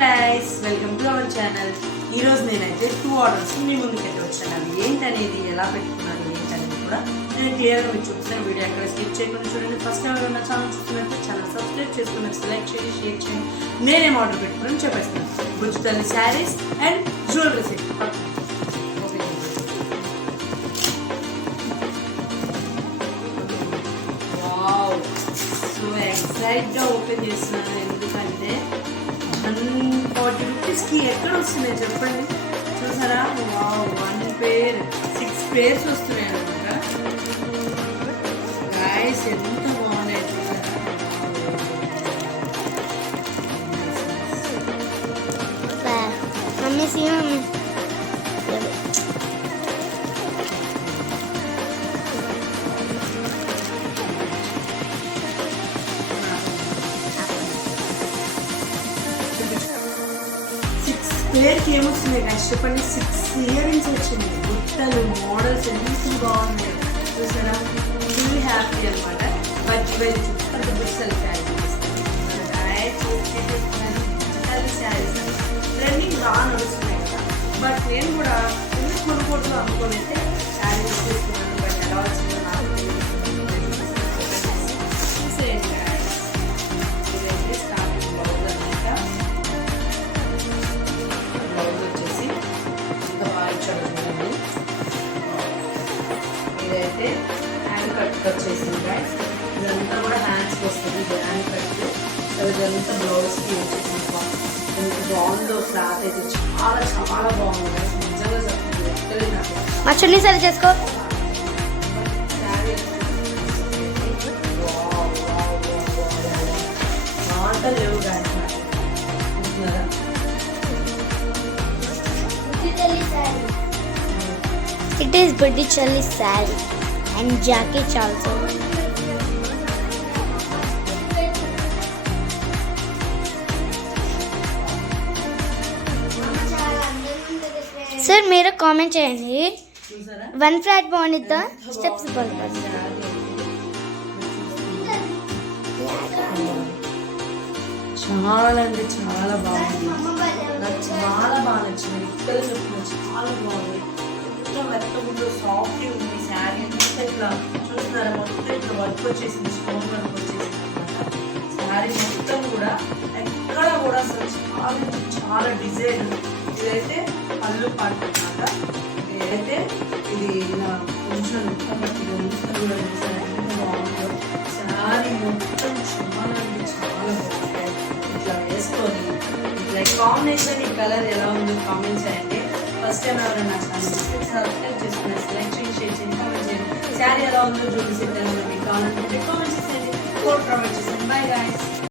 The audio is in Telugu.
Guys welcome to our channel ఈరోజు నేనైతే టూ ఆర్డర్స్ మీ ముందుకైతే వచ్చాను అవి ఏంటనేది ఎలా పెట్టుకున్నాను ఏంటనేది కూడా నేను క్లియర్గా మీరు చూపిస్తాను. వీడియో ఎక్కడ స్కిప్ చేయకుండా చూడండి. ఫస్ట్ టైం ఎవరైనా ఛానల్ చూస్తున్నట్టు ఛానల్ సబ్స్క్రైబ్ చేసుకుని సెలెక్ట్ చేయండి షేర్ చేయండి. నేనేం ఆర్డర్ పెట్టుకున్నాను చెప్పేస్తాను. గుజ్జుతల్లి sarees and jewellery set wow so ఎక్సైట్గా open చేస్తున్నాను. ఎందుకంటే వన్ ఫార్టీ రూపీస్కి ఎక్కడ వస్తున్నాయి చెప్పండి? చూసారా? Wow one pair six pairs వస్తున్నాయి అనమాట. గాయస్ ఎంత బాగున్నాయి చూసారా? మమ్మీ సీ ప్లేస్ ఏమొస్తున్నాయి కష్టపడి చెప్పండి సిక్స్ ఇయర్ వచ్చింది గుట్టలు మోడల్స్ ఎంత బాగున్నాయి చూసారా ఫుల్ హ్యాపీ అనమాట బట్ వెళ్ళి చూసుకుంటే బుట్టలు శారీస్ ట్రెండింగ్ బాగా నడుస్తున్నాయి కదా బట్ నేను కూడా ఎందుకు కొనుక్కోవద్దు అనుకోని అయితే శారీస్ తీసుకున్నాను బట్ ఎలా వచ్చిందో నాకు ఇదైతే హ్యాండ్ కట్కి వచ్చేసింది guys. ఇదంతా కూడా హ్యాండ్స్కి వస్తుంది ఇది హ్యాండ్ కట్ సో ఇదంతా బ్లౌజ్కి వచ్చేసింది ఎంత బాగుందో క్లాత్ అయితే చాలా చాలా బాగుంది నిజంగా చెప్తుంది ఎక్కలేదు నాకు మా చున్నీ సరి చేసుకో. It is బుడ్డిచల్లి saree and jacket also sir మీరు కామెంట్ చేయండి చూసారా వన్ ఫ్లాట్ బాగుండిద్దా స్టెప్స్ బాగుంది చాలా అంటే చాలా బాగుంది నాకు చాలా బాగా నచ్చింది ఇక్కలు చెప్పిన చాలా బాగుంది మొత్తం మెత్తగుండు సాఫ్ట్ ఉంది శారీ అంతా ఇట్లా చూస్తున్నారా మొత్తం ఇట్లా వర్క్ వచ్చేసింది స్టోన్ వర్క్ వచ్చేసింది అనమాట శారీ మొత్తం కూడా ఎక్కడ కూడా అసలు చాలా చాలా డిజైన్ ఇదైతే పళ్ళు పాటు అనమాట ఇదైతే ఇది ఇలా కొంచెం కాబట్టి కూడా చూసారా శారీ మొత్తం చాలా అంటే చాలా బాగుంటాయి. ఇట్లా వేసుకొని ఇట్లా కాంబినేషన్ ఈ కలర్ ఎలా ఉందో కామెంట్ చేయండి. ఫస్ట్ టైం ఎవరైనా నా ఛానల్ సబ్స్క్రైబ్ చేసుకుని సెలెక్ట్ చేయండి షేర్ చేయండి కామెంట్ చేయండి. శారీ ఎలా ఉందో చూపిస్తే మీకు కావాలనుకుంటే కామెంట్ చేసేయండి. కోడ్ ప్రొవైడ్ చేసేయండి. Bye guys